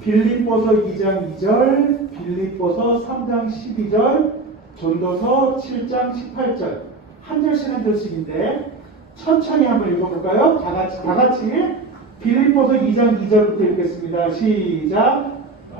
빌립보서 2장 2절, 빌립보서 3장 12절, 전도서 7장 18절. 한 절씩 한 절씩인데 천천히 한번 읽어볼까요? 다 같이 빌립보서 2장 2절부터 읽겠습니다. 시작.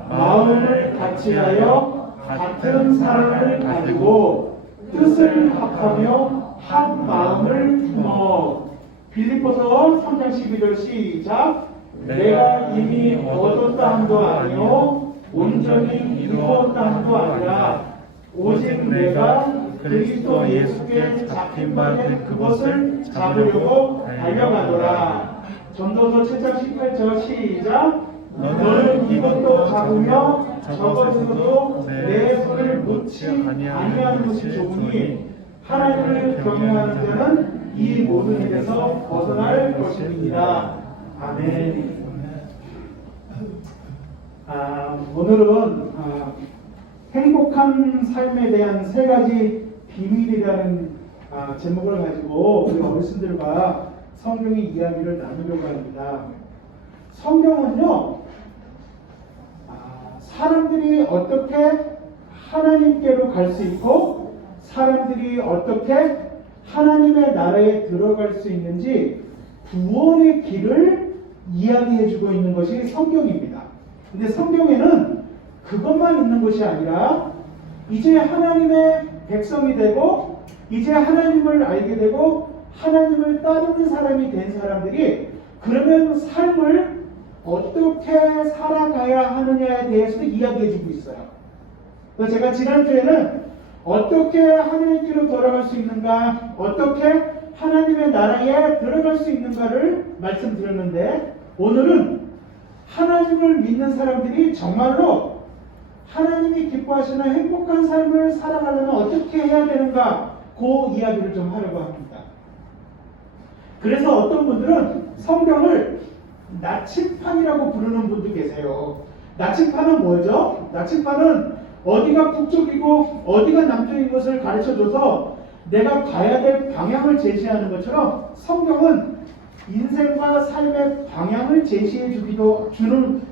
마음을 같이하여 같은 사랑을 가지고 뜻을 합하며 한 마음을 품어. 빌립보서 3장 12절 시작. 내가 이미 얻었다 함도 아니요 온전히 이루었다 함도 아니라 오직 내가 그리스도 예수께 잡힌 바 된 그것을 잡으려고 달려가노라. 전도서 7장 18절 시작. 너는 이것도 잡으며 저것으로도 내 손을 놓지 아니하는 것이 좋으니 하나님을 경외하는 자는 이 모든 일에서 벗어날 것입니다. 아멘. 오늘은 행복한 삶에 대한 세 가지 비밀이라는 제목을 가지고 우리 어르신들과 성경의 이야기를 나누려고 합니다. 성경은요, 사람들이 어떻게 하나님께로 갈 수 있고 사람들이 어떻게 하나님의 나라에 들어갈 수 있는지 구원의 길을 이야기해주고 있는 것이 성경입니다. 근데 성경에는 그것만 있는 것이 아니라 이제 하나님의 백성이 되고 이제 하나님을 알게 되고 하나님을 따르는 사람이 된 사람들이 그러면 삶을 어떻게 살아가야 하느냐에 대해서도 이야기해주고 있어요. 그래서 제가 지난주에는 어떻게 하나님께로 돌아갈 수 있는가, 어떻게 하나님의 나라에 들어갈 수 있는가를 말씀드렸는데 오늘은 하나님을 믿는 사람들이 정말로 하나님이 기뻐하시는 행복한 삶을 살아가려면 어떻게 해야 되는가, 그 이야기를 좀 하려고 합니다. 그래서 어떤 분들은 성경을 나침판이라고 부르는 분도 계세요. 나침판은 뭐죠? 나침판은 어디가 북쪽이고 어디가 남쪽인 것을 가르쳐줘서 내가 가야 될 방향을 제시하는 것처럼 성경은 인생과 삶의 방향을 제시해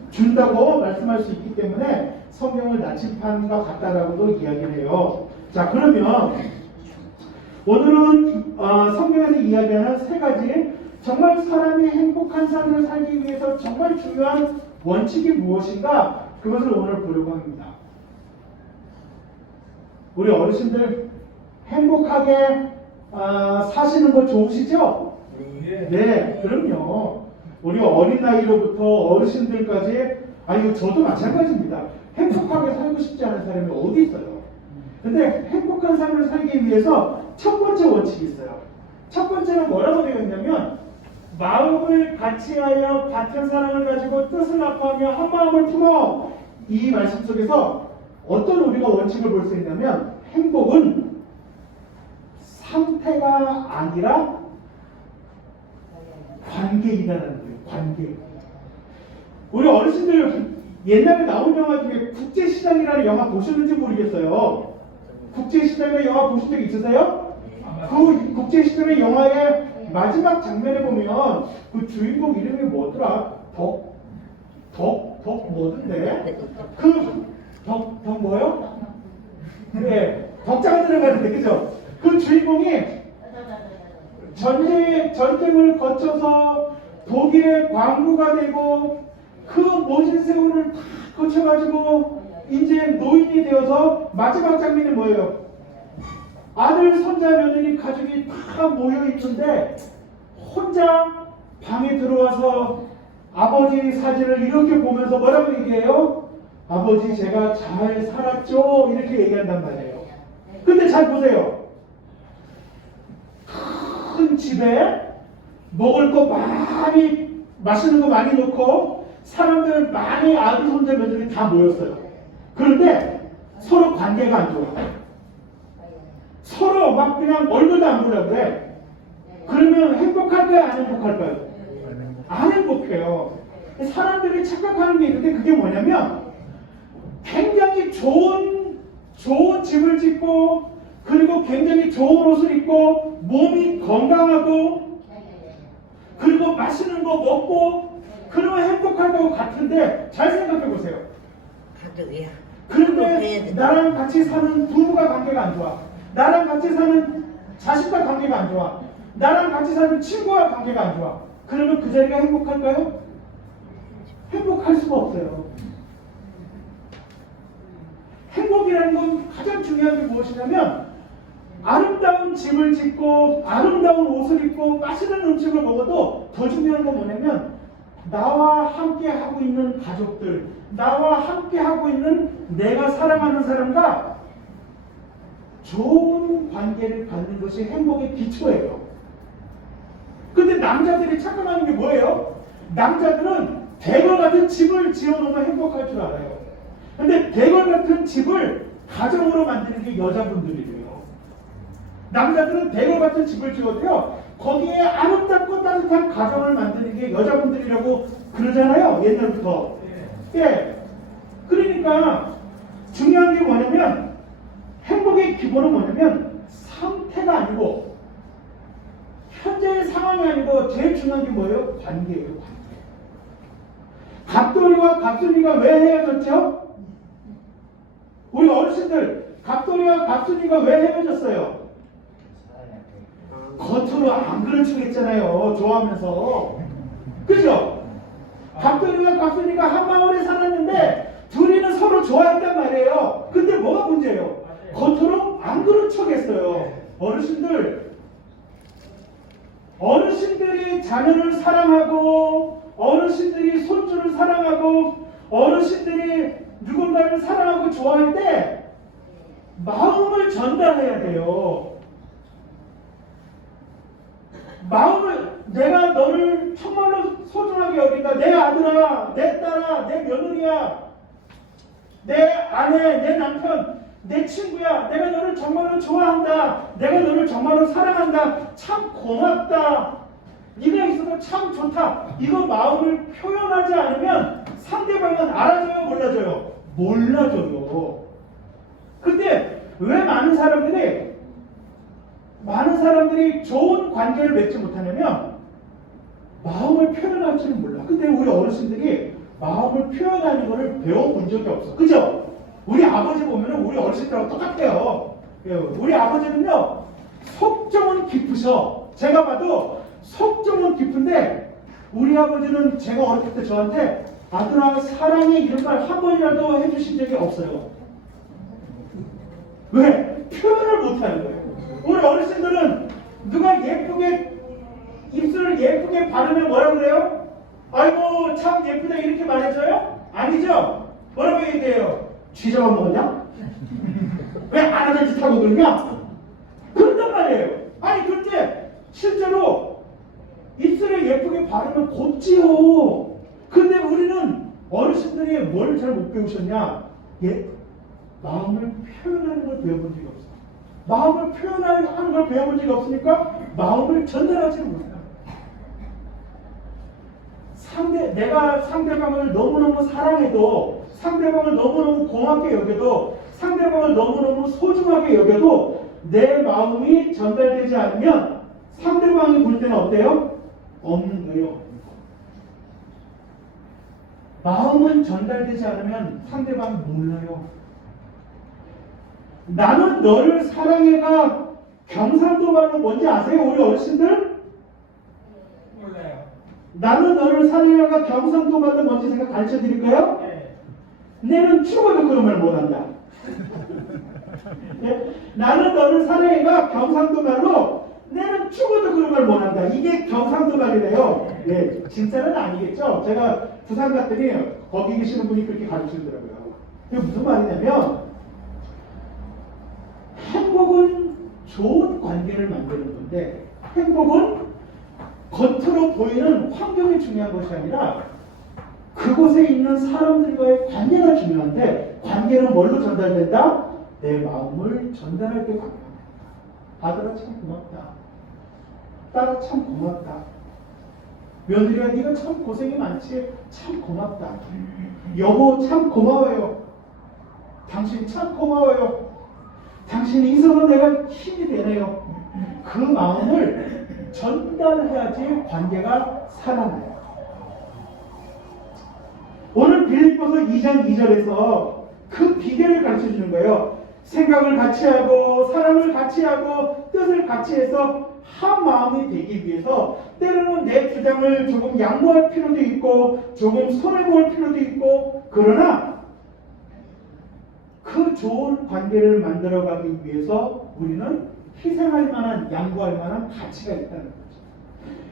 준다고 말씀할 수 있기 때문에 성경을 나침판과 같다라고도 이야기를 해요. 자, 그러면 오늘은 성경에서 이야기하는 세 가지 정말 사람이 행복한 삶을 살기 위해서 정말 중요한 원칙이 무엇인가, 그것을 오늘 보려고 합니다. 우리 어르신들 행복하게 사시는 거 좋으시죠? 네, 그럼요. 우리 어린 나이로부터 어르신들까지, 이거 저도 마찬가지입니다. 행복하게 살고 싶지 않은 사람이 어디 있어요? 근데 행복한 삶을 살기 위해서 첫 번째 원칙이 있어요. 첫 번째는 뭐라고 되어 있냐면 마음을 같이하여 같은 사랑을 가지고 뜻을 합하며 한 마음을 품어. 이 말씀 속에서 어떤 우리가 원칙을 볼 수 있냐면 행복은 상태가 아니라 관계이라는 거예요. 관계. 우리 어르신들 옛날에 나온 영화 중에 국제시장이라는 영화 보셨는지 모르겠어요. 국제시장이라는 영화 보신 적 있으세요? 그 국제시장의 영화의 마지막 장면에 보면 그 주인공 이름이 뭐더라? 덕 뭐던데? 덕 뭐요? 네, 덕자가 들어가는데, 그죠? 그 주인공이 전쟁을 거쳐서 독일의 광부가 되고 그 모진 세월을 다 거쳐가지고 이제 노인이 되어서 마지막 장면이 뭐예요? 아들, 손자, 며느리, 가족이 다 모여 있는데 혼자 방에 들어와서 아버지 사진을 이렇게 보면서 뭐라고 얘기해요? 아버지, 제가 잘 살았죠? 이렇게 얘기한단 말이에요. 근데 잘 보세요. 큰 집에 먹을 거 많이, 맛있는 거 많이 넣고 사람들 많이, 아들, 손자, 며느리 다 모였어요. 그런데 서로 관계가 안 좋아요. 서로 막 그냥 얼굴도 안 보려고 그래. 그러면 행복할까요? 안 행복할까요? 안 행복해요. 사람들이 착각하는 게 있는데 그게 뭐냐면 굉장히 좋은 집을 짓고 그리고 굉장히 좋은 옷을 입고 몸이 건강하고 그리고 맛있는 거 먹고 그러면 행복하다고 근데 잘 생각해 보세요. 가족이야. 그런데 나랑 같이 사는 부부가 관계가 안 좋아. 나랑 같이 사는 자식과 관계가 안 좋아. 나랑 같이 사는 친구와 관계가 안 좋아. 그러면 그 자리가 행복할까요? 행복할 수가 없어요. 행복이라는 건 가장 중요한 게 무엇이냐면 아름다운 집을 짓고 아름다운 옷을 입고 맛있는 음식을 먹어도 더 중요한 건 뭐냐면 나와 함께 하고 있는 가족들, 나와 함께 하고 있는 내가 사랑하는 사람과 좋은 관계를 갖는 것이 행복의 기초예요. 근데 남자들이 착각하는 게 뭐예요? 남자들은 대거 같은 집을 지어놓으면 행복할 줄 알아요. 근데 대거 같은 집을 가정으로 만드는 게 여자분들이에요. 남자들은 대거 같은 집을 지어도요, 거기에 아름답고 따뜻한 가정을 만드는 게 여자분들이라고 그러잖아요, 옛날부터. 예. 그러니까 중요한 게 뭐냐면 행복의 기본은 뭐냐면 상태가 아니고 현재의 상황이 아니고 제일 중요한 게 뭐예요? 관계예요. 관계. 갑돌이와 갑순이가 왜 헤어졌죠? 우리 어르신들 갑돌이와 갑순이가 왜 헤어졌어요? 겉으로 안 그런 척 했잖아요. 좋아하면서. 그죠? 갑돌이와 갑순이가 한 마을에 살았는데 둘이는 서로 좋아했단 말이에요. 근데 뭐가 문제예요? 겉으로 안 그런 척 했어요. 어르신들이 자녀를 사랑하고 어르신들이 손주를 사랑하고 어르신들이 누군가를 사랑하고 좋아할 때 마음을 전달해야 돼요. 마음을 내가 너를 정말로 소중하게 여긴다. 내 아들아, 내 딸아, 내 며느리야, 내 아내, 내 남편, 내 친구야. 내가 너를 정말로 좋아한다. 내가 너를 정말로 사랑한다. 참 고맙다. 네가 있어서 참 좋다. 이거 마음을 표현하지 않으면 상대방은 알아줘요, 몰라줘요? 몰라줘요. 근데 왜 많은 사람들이 좋은 관계를 맺지 못하냐면 마음을 표현할 줄은 몰라. 근데 우리 어르신들이 마음을 표현하는 것을 배워본 적이 없어. 그죠? 우리 아버지 보면은 우리 어르신들하고 똑같아요. 우리 아버지는요, 속정은 깊으셔. 제가 봐도 속정은 깊은데 우리 아버지는 제가 어렸을 때 저한테 아들아 사랑해 이런 말 한 번이라도 해주신 적이 없어요. 왜? 표현을 못하는 거예요. 우리 어르신들은 누가 예쁘게 입술을 예쁘게 바르면 뭐라 그래요? 아이고 참 예쁘다 이렇게 말해줘요? 아니죠? 뭐라고 얘기해요? 쥐 잡아먹었냐? 왜 안 하는 짓 하고 그러냐? 그런단 말이에요. 아니 그때 실제로 입술에 예쁘게 바르면 곱지요. 근데 우리는 어르신들이 뭘 잘 못 배우셨냐? 마음을 표현하는 걸 배워본 적이 없어요. 마음을 표현하는 걸 배워본 적이 없으니까 마음을 전달하지 못해요. 내가 상대방을 너무너무 사랑해도, 상대방을 너무너무 고맙게 여겨도, 상대방을 너무너무 소중하게 여겨도 내 마음이 전달되지 않으면 상대방이 볼 때는 어때요? 없는 거예요. 마음은 전달되지 않으면 상대방이 몰라요. 나는 너를 사랑해가 경상도 말로 뭔지 아세요? 우리 어르신들? 몰라요. 나는 너를 사랑해가 경상도 말로 뭔지 제가 가르쳐 드릴까요? 네. 내는 죽어도 그런 말 못한다. 네? 나는 너를 사랑해가 경상도 말로 내는 죽어도 그런 말 못한다. 이게 경상도 말이래요. 네, 진짜는 아니겠죠? 제가 부산 갔더니 거기 계시는 분이 그렇게 가르치더라고요. 이게 무슨 말이냐면 행복은 좋은 관계를 만드는 건데 행복은 겉으로 보이는 환경이 중요한 것이 아니라 그곳에 있는 사람들과의 관계가 중요한데 관계는 뭘로 전달된다? 내 마음을 전달할 때 관계가 된다. 아들아 참 고맙다. 딸아 참 고맙다. 며느리야 네가 참 고생이 많지? 참 고맙다. 여보 참 고마워요. 당신 참 고마워요. 당신이 있어서 내가 힘이 되네요. 그 마음을 전달해야지 관계가 살아나요. 빌립보서 2장 2절에서 그 비결을 가르쳐 주는 거예요. 생각을 같이 하고 사랑을 같이 하고 뜻을 같이 해서 한 마음이 되기 위해서 때로는 내 주장을 조금 양보할 필요도 있고 조금 손해볼 필요도 있고, 그러나 그 좋은 관계를 만들어가기 위해서 우리는 희생할 만한, 양보할 만한 가치가 있다는 거죠.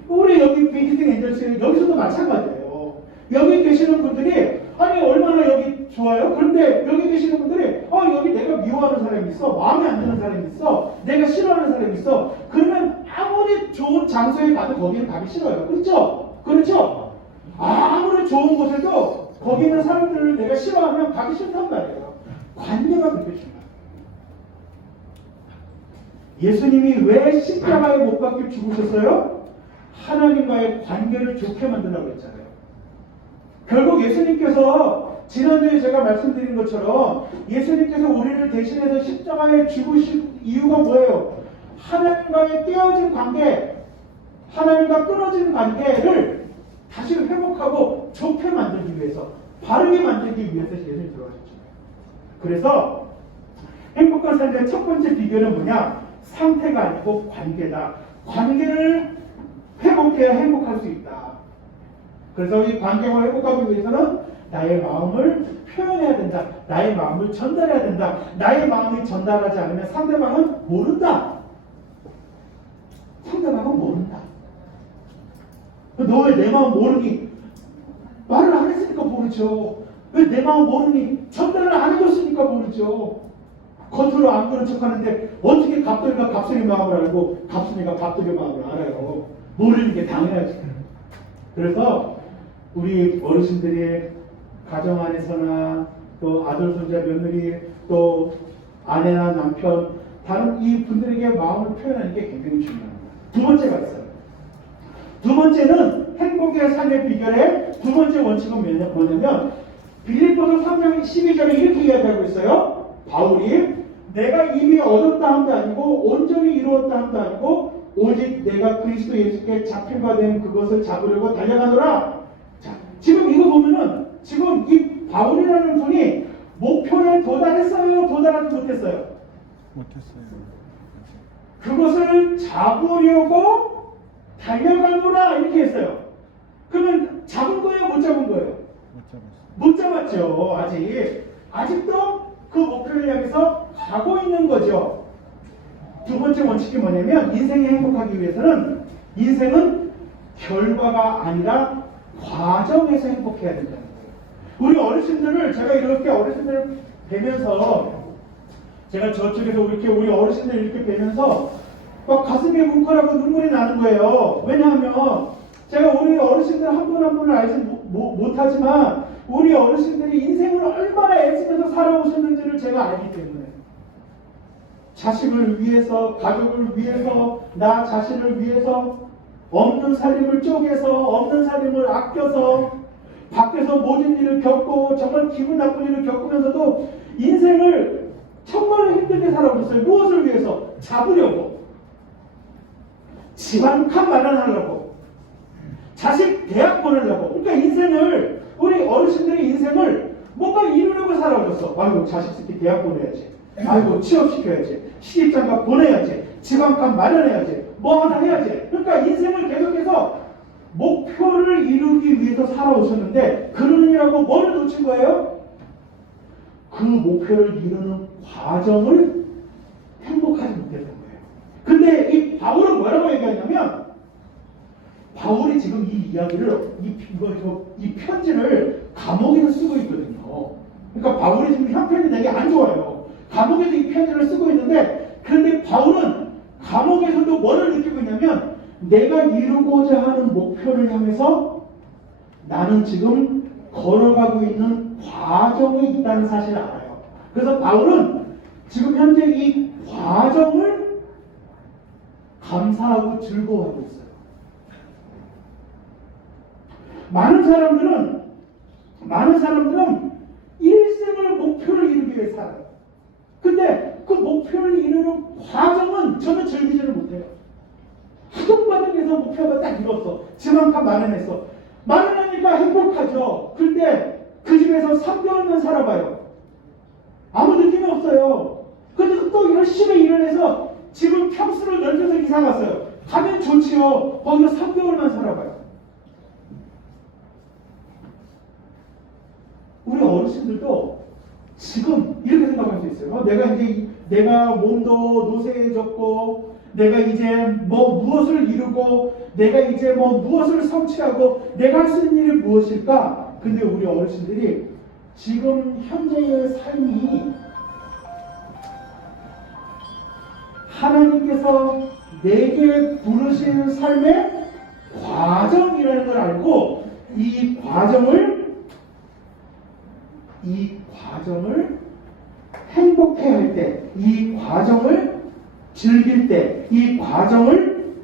우리 여기 비기팅 엔젤스 여기서도 마찬가지예요. 여기 계시는 분들이 아니 얼마나 여기 좋아요? 그런데 여기 계시는 분들이 여기 내가 미워하는 사람이 있어, 마음에 안 드는 사람이 있어, 내가 싫어하는 사람이 있어. 그러면 아무리 좋은 장소에 가도 거기는 가기 싫어요. 그렇죠? 그렇죠? 아무리 좋은 곳에도 거기 있는 사람들을 내가 싫어하면 가기 싫단 말이에요. 관계가 그렇게 중요해요. 예수님이 왜 십자가에 못 박혀 죽으셨어요? 하나님과의 관계를 좋게 만들라고 했잖아요. 결국 예수님께서 지난주에 제가 말씀드린 것처럼 예수님께서 우리를 대신해서 십자가에 죽으신 이유가 뭐예요? 하나님과의 깨어진 관계, 하나님과 끊어진 관계를 다시 회복하고 좋게 만들기 위해서, 바르게 만들기 위해서 예수님이 들어가셨죠. 그래서 행복한 삶의 첫 번째 비결은 뭐냐? 상태가 아니고 관계다. 관계를 회복해야 행복할 수 있다. 그래서 이 관계가 회복하기 위해서는 나의 마음을 표현해야 된다. 나의 마음을 전달해야 된다. 나의 마음이 전달하지 않으면 상대방은 모른다. 상대방은 모른다. 너 왜 내 마음 모르니? 말을 안 했으니까 모르죠. 왜 내 마음 모르니? 전달을 안 해줬으니까 모르죠. 겉으로 안 그런 척 하는데 어떻게 갑돌이가 갑순이 마음을 알고 갑순이가 갑돌이 마음을 알아요? 모르는 게 당연하지. 그래서 우리 어르신들이 가정 안에서나 또 아들, 손자, 며느리, 또 아내나 남편, 다른 이 분들에게 마음을 표현하는 게 굉장히 중요합니다. 두 번째가 있어요. 두 번째는 행복의 삶의 비결의 두 번째 원칙은 뭐냐면 빌립보서 3장 12절에 이렇게 이야기하고 있어요. 바울이 내가 이미 얻었다 함도 아니고 온전히 이루었다 함도 아니고 오직 내가 그리스도 예수께 잡힌 바 된 그것을 잡으려고 달려가노라. 자, 지금 이거 보면은 지금 이 바울이라는 분이 목표에 도달했어요? 도달하지 못했어요? 못했어요. 그것을 잡으려고 달려가노라 이렇게 했어요. 그러면 잡은 거예요? 못 잡은 거예요? 못 잡았어요. 못 잡았죠. 아직도 그 목표를 향해서 가고 있는 거죠. 두 번째 원칙이 뭐냐면 인생이 행복하기 위해서는 인생은 결과가 아니라 과정에서 행복해야 된다는 거예요. 우리 어르신들을 제가 이렇게 어르신들을 뵈면서 제가 저쪽에서 이렇게 우리 어르신들 이렇게 뵈면서 막 가슴이 뭉클하고 눈물이 나는 거예요. 왜냐하면 제가 우리 어르신들 한 분 한 분을 알지 못하지만 우리 어르신들이 인생을 얼마나 애쓰면서 살아오셨는지를 제가 알기 때문에 자식을 위해서, 가족을 위해서, 나 자신을 위해서 없는 살림을 쪼개서, 없는 살림을 아껴서 밖에서 모든 일을 겪고 정말 기분 나쁜 일을 겪으면서도 인생을 정말 힘들게 살아오셨어요. 무엇을 위해서? 잡으려고, 집안 칸 마련하려고, 자식 대학 보내려고. 그러니까 인생을, 우리 어르신들의 인생을 뭔가 이루려고 살아오셨어. 아이고 자식 새끼 대학 보내야지, 아이고 취업시켜야지, 시집장가 보내야지, 집안칸 마련해야지, 뭐 하나 해야지. 그러니까 인생을 계속해서 목표를 이루기 위해서 살아오셨는데 그러느라고 뭐를 놓친 거예요? 그 목표를 이루는 과정을 행복하지 못했던 거예요. 근데 이 바울은 뭐라고 얘기하냐면, 바울이 지금 이 이야기를, 이 편지를 감옥에서 쓰고 있거든요. 그러니까 바울이 지금 형편이 되게 안 좋아요. 감옥에서 이 편지를 쓰고 있는데, 그런데 바울은 감옥에서도 뭐를 느끼고 있냐면, 내가 이루고자 하는 목표를 향해서 나는 지금 걸어가고 있는 과정에 있다는 사실을 알아요. 그래서 바울은 지금 현재 이 과정을 감사하고 즐거워하고 있어요. 많은 사람들은 일생을 목표를 이루기 위해 살아요. 근데 그 목표를 이루는 과정은 저는 즐기지를 못해요. 학원받은 데서 목표가 딱 이뤘어. 집안칸 마련했어. 마련하니까 행복하죠. 근데 그 집에서 3개월만 살아봐요. 아무 느낌이 없어요. 근데 또 열심히 일을 해서 집은 평수를 넓혀서 이사 갔어요. 가면 좋지요. 거기서 3개월만 살아봐요. 우리 어르신들도 지금 이렇게 생각할 수 있어요. 내가 몸도 노쇠해졌고, 내가 이제 뭐 무엇을 이루고, 내가 이제 뭐 무엇을 성취하고, 내가 할 수 있는 일이 무엇일까? 근데 우리 어르신들이 지금 현재의 삶이 하나님께서 내게 부르신 삶의 과정이라는 걸 알고 이 과정을 행복해할 때, 이 과정을 즐길 때, 이 과정을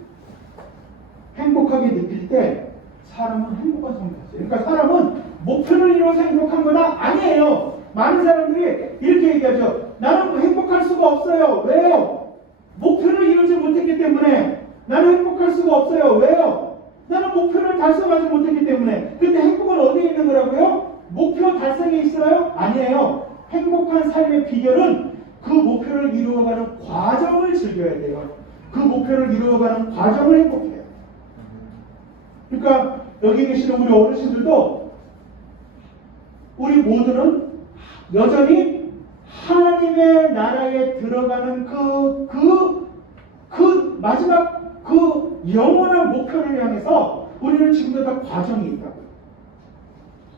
행복하게 느낄 때 사람은 행복한 삶을 살아요. 그러니까 사람은 목표를 이루어서 행복한 거다? 아니에요. 많은 사람들이 이렇게 얘기하죠. 나는 행복할 수가 없어요. 왜요? 목표를 이루지 못했기 때문에. 나는 행복할 수가 없어요. 왜요? 나는 목표를 달성하지 못했기 때문에. 근데 행복은 어디에 있는 거라고요? 목표 달성에 있어요? 아니에요. 행복한 삶의 비결은 그 목표를 이루어가는 과정을 즐겨야 돼요. 그 목표를 이루어가는 과정을 행복해요. 그러니까 여기 계시는 우리 어르신들도 우리 모두는 여전히 하나님의 나라에 들어가는 그 마지막 그 영원한 목표를 향해서 우리는 지금도 다 과정이 있다고요.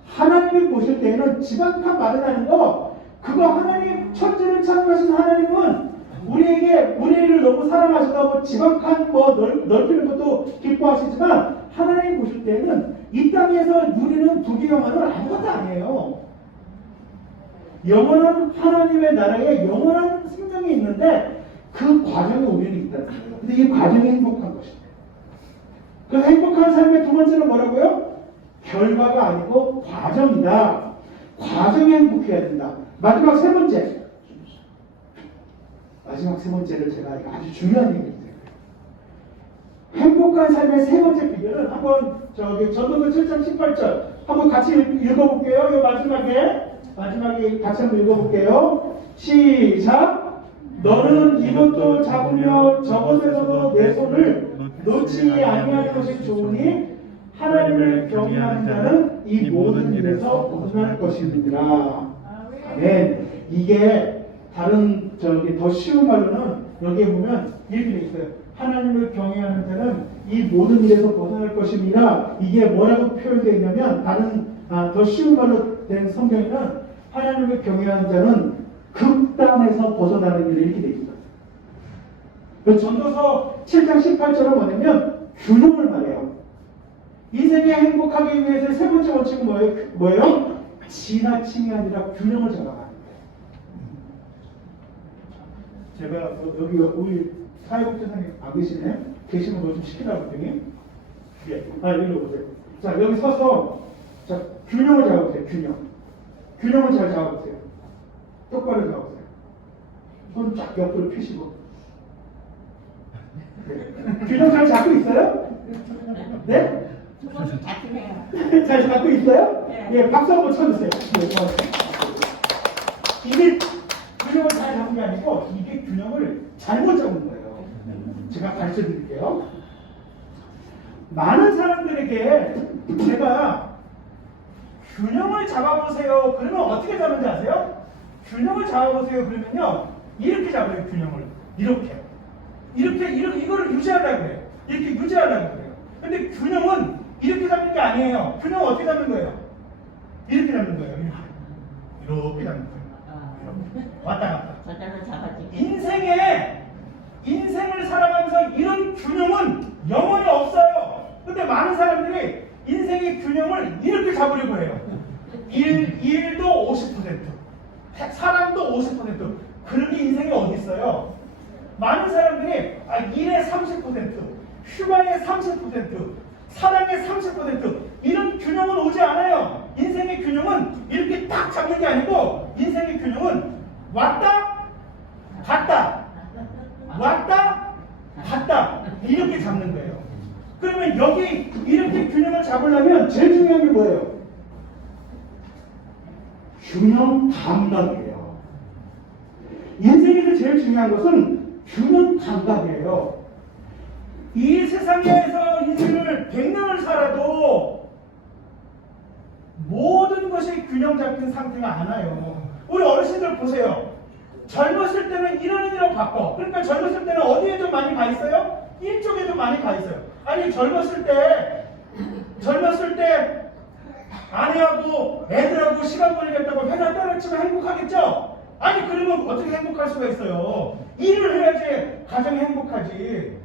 하나님이 보실 때에는 집 한 칸 마련하는 거, 그거 하나님, 천지를 창조하신 하나님은 우리를 너무 사랑하시다고 집 한 칸 넓히는 것도 기뻐하시지만, 하나님 보실 때는 이 땅에서 누리는 부귀영화는 아무것도 아니에요. 영원한 하나님의 나라에 영원한 생명이 있는데 그 과정에 우리는 있다는 거예요. 근데 이 과정이 행복한 것입니다. 그 행복한 삶의 두 번째는 뭐라고요? 결과가 아니고 과정이다. 과정이 행복해야 된다. 마지막 세 번째를 제가 아주 중요한 얘기입니다. 행복한 삶의 세 번째 비결은 한번 전도서 7장 18절 한번 같이 읽어볼게요. 이 마지막에 같이 한번 읽어볼게요. 시작. 너는 이것도 잡으며 저것에서도 내 손을 놓지 아니하는 것이 좋으니 하나님을 경외하는 자는 이 모든 일에서 벗어날 것입니다. 아멘. 이게 다른 더 쉬운 말로는 여기에 보면 이렇게 돼 있어요. 하나님을 경외하는 자는 이 모든 일에서 벗어날 것입니다. 이게 뭐라고 표현되어 있냐면 더 쉬운 말로 된 성경에는 하나님을 경외하는 자는 극단에서 벗어나는 일을 이렇게 돼 있어요. 전도서 7장 18절은 뭐냐면 균형을 말해요. 인생에 행복하기 위해서 세 번째 원칙은 뭐예요? 지나침이 아니라 균형을 잡아가는 거예요. 제가 여기 우리 사회복지사님 안 계시네? 계시면 뭐 좀 시키라고 했더니 이리로 보세요. 자, 여기 서서 자, 균형을 잡아보세요. 균형을 잘 잡아보세요. 똑바로 잡아보세요. 손 쫙 옆으로 펴시고. 네. 균형 잘 잡고 있어요? 네? 잘 잡고 있어요? 네. 예, 박수 한번 쳐주세요. 네, 이게 균형을 잘 잡은 게 아니고 이게 균형을 잘못 잡은 거예요. 제가 가르쳐 드릴게요. 많은 사람들에게 제가 균형을 잡아보세요. 그러면 어떻게 잡는지 아세요? 균형을 잡아보세요. 그러면요. 이렇게 잡아요. 균형을. 이거를 유지하려고 해요. 이렇게 유지하려고 해요. 근데 균형은 이렇게 잡는 게 아니에요. 균형은 어떻게 잡는 거예요? 이렇게 잡는 거예요. 이렇게 잡는 거예요. 왔다 갔다. 인생을 살아가면서 이런 균형은 영원히 없어요. 근데 많은 사람들이 인생의 균형을 이렇게 잡으려고 해요. 일도 50%, 사랑도 50%. 그런 게 인생에 어디 있어요? 많은 사람들이 일의 30%, 휴가의 30%, 사랑의 30% 이런 균형은 오지 않아요. 인생의 균형은 이렇게 딱 잡는 게 아니고 인생의 균형은 왔다 갔다 왔다 갔다 이렇게 잡는 거예요. 그러면 여기 이렇게 균형을 잡으려면 제일 중요한 게 뭐예요? 균형 감각이에요. 인생에서 제일 중요한 것은 균형 감각이에요. 이 세상에서 인생을 100년을 살아도 모든 것이 균형 잡힌 상태가 않아요. 우리 어르신들 보세요. 젊었을 때는 이러이러 바빠. 그러니까 젊었을 때는 어디에 좀 많이 가 있어요? 이쪽에 좀 많이 가 있어요. 아니 젊었을 때 아내하고 애들하고 시간 보내겠다고 회사 때려치면 행복하겠죠? 아니 그러면 어떻게 행복할 수가 있어요? 일을 해야지 가정이 행복하지.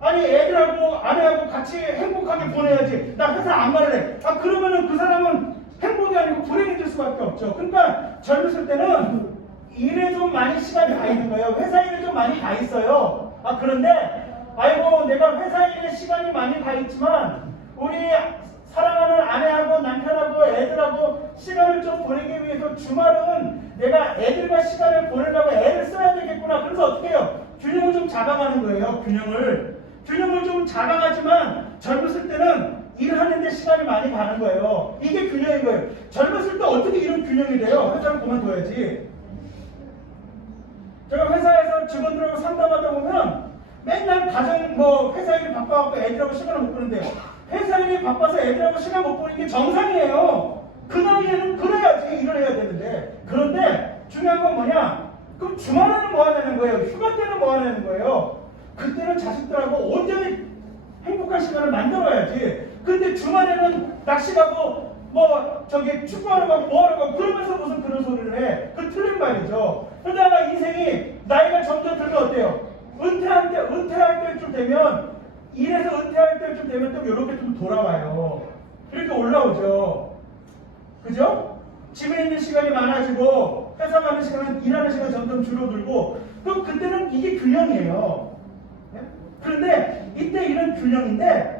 아니 애들하고 아내하고 같이 행복하게 보내야지. 나 회사 안 갈래. 아 그러면은 그 사람은 행복이 아니고 불행해질 수밖에 없죠. 그러니까 젊었을 때는 일에 좀 많이 시간이 가 있는 거예요. 회사 일에 좀 많이 가 있어요. 아 그런데 아이고 내가 회사 일에 시간이 많이 가 있지만 우리 사랑하는 아내하고 남편하고 애들하고 시간을 좀 보내기 위해서 주말은 내가 애들과 시간을 보내려고 애를 써야 되겠구나. 그래서 어떻게 해요? 균형을 좀 잡아가는 거예요. 균형을 좀 잡아가지만 젊었을 때는 일하는데 시간이 많이 가는 거예요. 이게 균형인 거예요. 젊었을 때 어떻게 이런 균형이 돼요? 회사를 그만둬야지. 제가 회사에서 직원들하고 상담하다 보면 맨날 가정 회사 일이 바빠갖고 애들하고 시간을 못 보는데요. 회사 일이 바빠서 애들하고 시간 못 보는 게 정상이에요. 그 나이에는 그래야지 일을 해야 되는데. 그런데 중요한 건 뭐냐? 그럼 주말에는 뭐 하냐는 거예요. 휴가 때는 뭐 하냐는 거예요. 그때는 자식들하고 온전히 행복한 시간을 만들어야지. 근데 주말에는 낚시 가고 축구하러 가고 뭐하러 가고 그러면서 무슨 그런 소리를 해. 그 틀린 말이죠. 그러다가 인생이 나이가 점점 들면 어때요? 은퇴할 때쯤 되면 일에서 은퇴할 때쯤 되면 또 이렇게 좀 돌아와요. 이렇게 올라오죠. 그죠? 집에 있는 시간이 많아지고 회사 가는 시간은 일하는 시간이 점점 줄어들고 그럼 그때는 이게 균형이에요. 네? 그런데 이때 이런 균형인데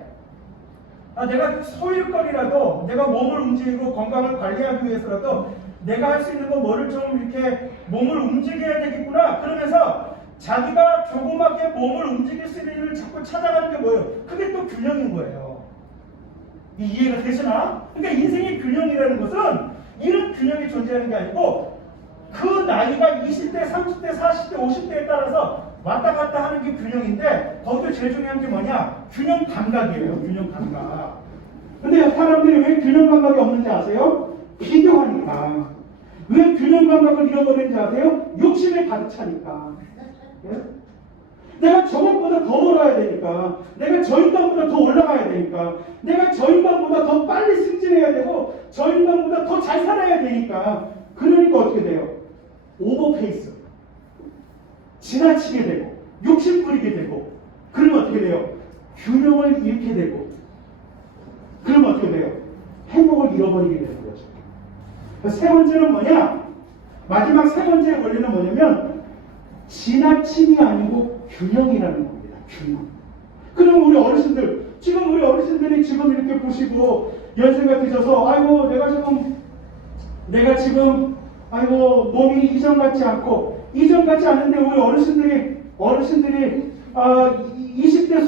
내가 소일거리라도 내가 몸을 움직이고 건강을 관리하기 위해서라도 내가 할 수 있는 거 뭐를 좀 이렇게 몸을 움직여야 되겠구나. 그러면서 자기가 조그맣게 몸을 움직일 수 있는 일을 자꾸 찾아가는 게 뭐예요? 그게 또 균형인 거예요. 이해가 되시나? 그러니까 인생의 균형이라는 것은 이런 균형이 존재하는 게 아니고 그 나이가 20대, 30대, 40대, 50대에 따라서 왔다 갔다 하는 게 균형인데 거기서 제일 중요한 게 뭐냐? 균형 감각이에요. 균형 감각. 근데 사람들이 왜 균형 감각이 없는지 아세요? 비교하니까. 왜 균형 감각을 잃어버리는지 아세요? 욕심에 가득 차니까. 예? 내가 저것보다 더 벌어야 되니까, 내가 저 인간보다 더 올라가야 되니까, 내가 저 인간보다 더 빨리 승진해야 되고, 저 인간보다 더 잘 살아야 되니까. 그러니까 어떻게 돼요? 오버페이스. 지나치게 되고, 욕심 부리게 되고, 그러면 어떻게 돼요? 균형을 잃게 되고, 그러면 어떻게 돼요? 행복을 잃어버리게 되는 거죠. 세 번째는 뭐냐? 마지막 세 번째 원리는 뭐냐면 지나침이 아니고 균형이라는 겁니다. 균형. 그럼 우리 어르신들이 지금 이렇게 보시고 연세가 드셔서 아이고 내가 지금 아이고 몸이 이전 같지 않은데 우리 어르신들이 20대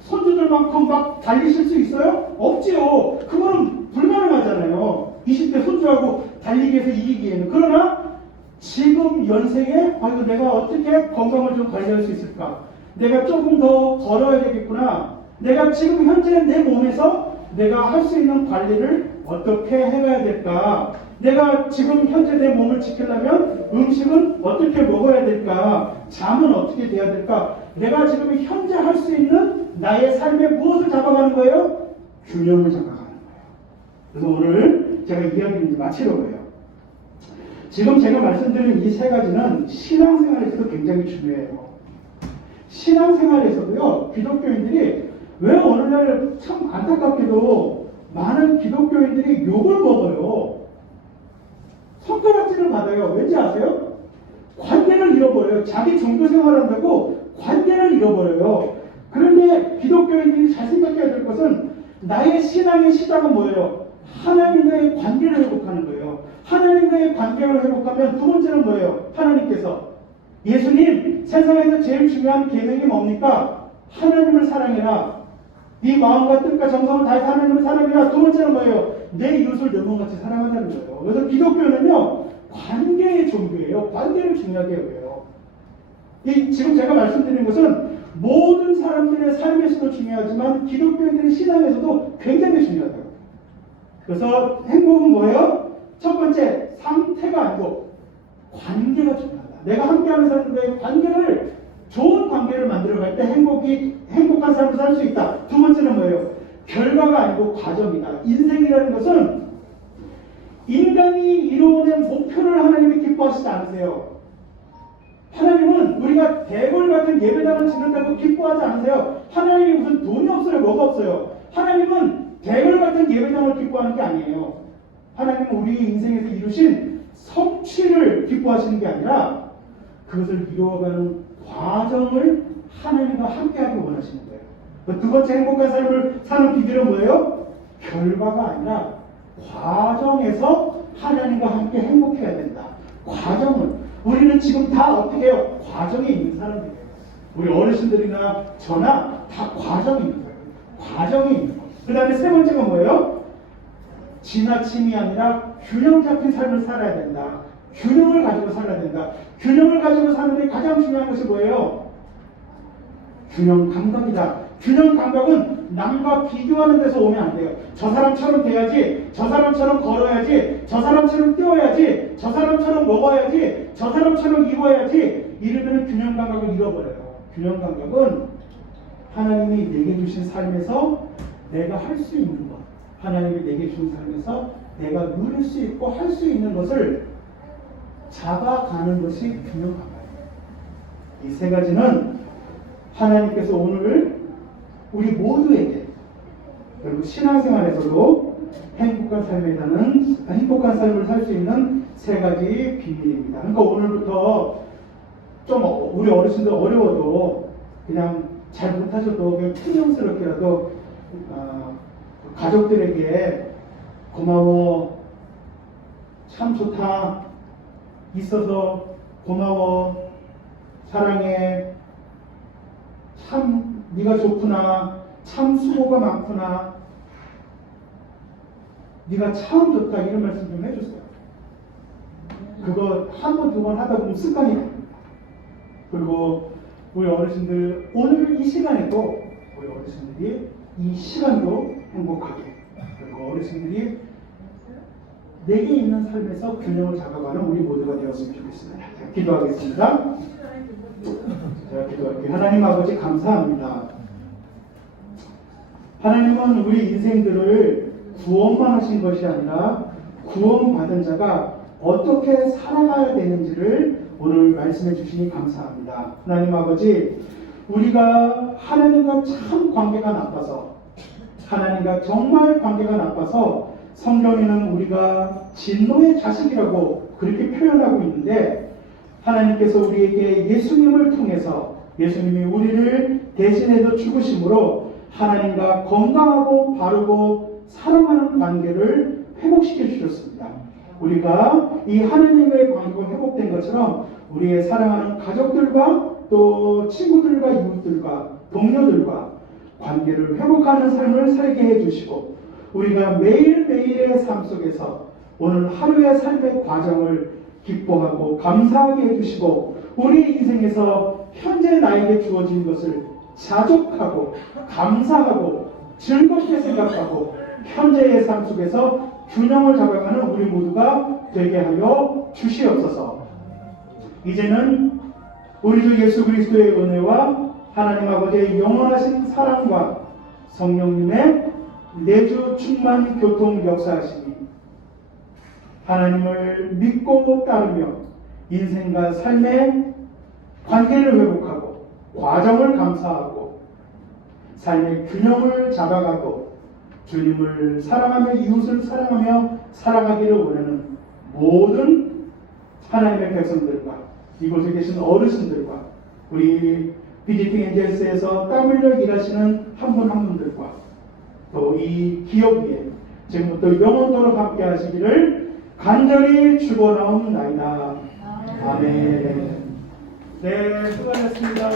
손주들만큼 막 달리실 수 있어요? 없지요. 그거는 불가능하잖아요. 20대 손주하고 달리기 위해서 이기기에는. 그러나 지금 연생에 아이고 내가 어떻게 건강을 좀 관리할 수 있을까? 내가 조금 더 걸어야 되겠구나. 내가 지금 현재 내 몸에서 내가 할 수 있는 관리를 어떻게 해야 될까? 내가 지금 현재 내 몸을 지키려면 음식은 어떻게 먹어야 될까? 잠은 어떻게 돼야 될까? 내가 지금 현재 할 수 있는 나의 삶에 무엇을 잡아가는 거예요? 균형을 잡아가는 거예요. 그래서 오늘 제가 이야기를 마치려고 해요. 지금 제가 말씀드린 이 세 가지는 신앙생활에서도 굉장히 중요해요. 신앙생활에서도요, 기독교인들이 왜 오늘날 참 안타깝게도 많은 기독교인들이 욕을 먹어요. 손가락질을 받아요. 왠지 아세요? 관계를 잃어버려요. 자기 종교 생활한다고 관계를 잃어버려요. 그런데 기독교인들이 잘 생각해야 될 것은 나의 신앙의 시작은 뭐예요? 하나님과의 관계를 회복하는 거예요. 하나님과의 관계를 회복하면 두 번째는 뭐예요? 하나님께서 예수님 세상에서 제일 중요한 계명이 뭡니까? 하나님을 사랑해라. 네 마음과 뜻과 정성을 다해서 하나님을 사랑해라. 두 번째는 뭐예요? 내 이웃을 내 몸같이 사랑하자는 거예요. 그래서 기독교는요, 관계의 종교예요. 관계를 중요하게 여겨요. 지금 제가 말씀드린 것은 모든 사람들의 삶에서도 중요하지만 기독교인들의 신앙에서도 굉장히 중요하다고. 그래서 행복은 뭐예요? 첫 번째, 상태가 아니고 관계가 중요하다. 내가 함께하는 사람들과의 관계를, 좋은 관계를 만들어갈 때 행복한 삶을 살 수 있다. 두 번째는 뭐예요? 결과가 아니고 과정이다. 인생이라는 것은 인간이 이루어낸 목표를 하나님이 기뻐하시지 않으세요. 하나님은 우리가 대궐 같은 예배당을 짓는다고 기뻐하지 않으세요. 하나님이 무슨 돈이 없어요, 뭐가 없어요. 하나님은 대궐 같은 예배당을 기뻐하는 게 아니에요. 하나님은 우리 인생에서 이루신 성취를 기뻐하시는 게 아니라 그것을 이루어가는 과정을 하나님과 함께하기 원하시는 거예요. 두 번째 행복한 삶을 사는 비결은 뭐예요? 결과가 아니라 과정에서 하나님과 함께 행복해야 된다. 과정을. 우리는 지금 다 어떻게 해요? 과정에 있는 사람들이에요. 우리 어르신들이나 저나 다 과정이 있는 거예요. 과정이 있는 거예요. 그 다음에 세 번째가 뭐예요? 지나침이 아니라 균형 잡힌 삶을 살아야 된다. 균형을 가지고 살아야 된다. 균형을 가지고 사는데 가장 중요한 것이 뭐예요? 균형 감각이다. 균형 감각은 남과 비교하는 데서 오면 안 돼요. 저 사람처럼 돼야지, 저 사람처럼 걸어야지, 저 사람처럼 뛰어야지, 저 사람처럼 먹어야지, 저 사람처럼 입어야지, 이러면 균형 감각을 잃어버려요. 균형 감각은 하나님이 내게 주신 삶에서 내가 할 수 있는 것, 하나님이 내게 주신 삶에서 내가 누릴 수 있고 할 수 있는 것을 잡아가는 것이 균형 감각이에요. 이 세 가지는 하나님께서 오늘 우리 모두에게, 그리고 신앙생활에서도 행복한 삶을 살 수 있는 세 가지 비밀입니다. 그러니까 오늘부터 좀 우리 어르신들 어려워도 그냥 잘 못하셔도 그냥 투명스럽게라도 가족들에게 고마워, 참 좋다, 있어서 고마워, 사랑해, 참 네가 좋구나, 참 수고가 많구나, 네가 참 좋다, 이런 말씀 좀 해주세요. 그거 한 번, 두 번 하다 보면 습관이 됩니다. 그리고 우리 어르신들 오늘 이 시간에도 우리 어르신들이 이 시간도 행복하게, 그리고 어르신들이 내게 있는 삶에서 균형을 잡아가는 우리 모두가 되었으면 좋겠습니다. 기도하겠습니다. 제가 기도할게요. 하나님 아버지 감사합니다. 하나님은 우리 인생들을 구원만 하신 것이 아니라 구원받은 자가 어떻게 살아가야 되는지를 오늘 말씀해 주시니 감사합니다. 하나님 아버지, 우리가 하나님과 참 관계가 나빠서, 하나님과 정말 관계가 나빠서 성경에는 우리가 진노의 자식이라고 그렇게 표현하고 있는데, 하나님께서 우리에게 예수님을 통해서 예수님이 우리를 대신해서 죽으심으로 하나님과 건강하고 바르고 사랑하는 관계를 회복시켜 주셨습니다. 우리가 이 하나님과의 관계가 회복된 것처럼 우리의 사랑하는 가족들과 또 친구들과 이웃들과 동료들과 관계를 회복하는 삶을 살게 해주시고, 우리가 매일매일의 삶 속에서 오늘 하루의 삶의 과정을 기뻐하고 감사하게 해주시고, 우리 인생에서 현재 나에게 주어진 것을 자족하고 감사하고 즐겁게 생각하고 현재의 삶 속에서 균형을 잡아가는 우리 모두가 되게 하여 주시옵소서. 이제는 우리 주 예수 그리스도의 은혜와 하나님 아버지의 영원하신 사랑과 성령님의 내주 충만 교통 역사하시니 하나님을 믿고 따르며 인생과 삶의 관계를 회복하고 과정을 감사하고 삶의 균형을 잡아가고 주님을 사랑하며 이웃을 사랑하며 살아가기를 원하는 모든 하나님의 백성들과 이곳에 계신 어르신들과 우리 비지팅 엔젤스에서 땀 흘려 일하시는 한 분 한 분들과 또 이 기업 위에 지금부터 영원토록 함께 하시기를 간절히 축원하옵나이다. 아멘. 네, 수고하셨습니다.